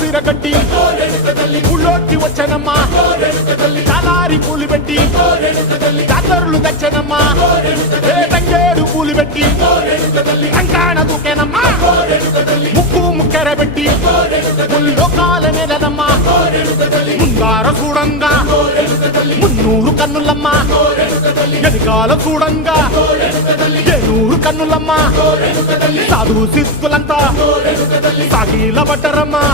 సిరగట్టి ఊళ్ళోకి వచ్చనమ్మా చాలారి పూలు పెట్టి జాతరులు తెచ్చనమ్మా తంగేడు పూలు పెట్టి కంకాణ దూకేనమ్మా ముక్కు ముక్కెర పెట్టి ముల్లోకాల నెలనమ్మా ముందార చూడంగా మున్నూరు కన్నులమ్మా ఎనకాల చూడంగా ఏనూరు కన్నులమ్మా సాధు శిస్తులంతా సాగిల పడ్డరమ్మా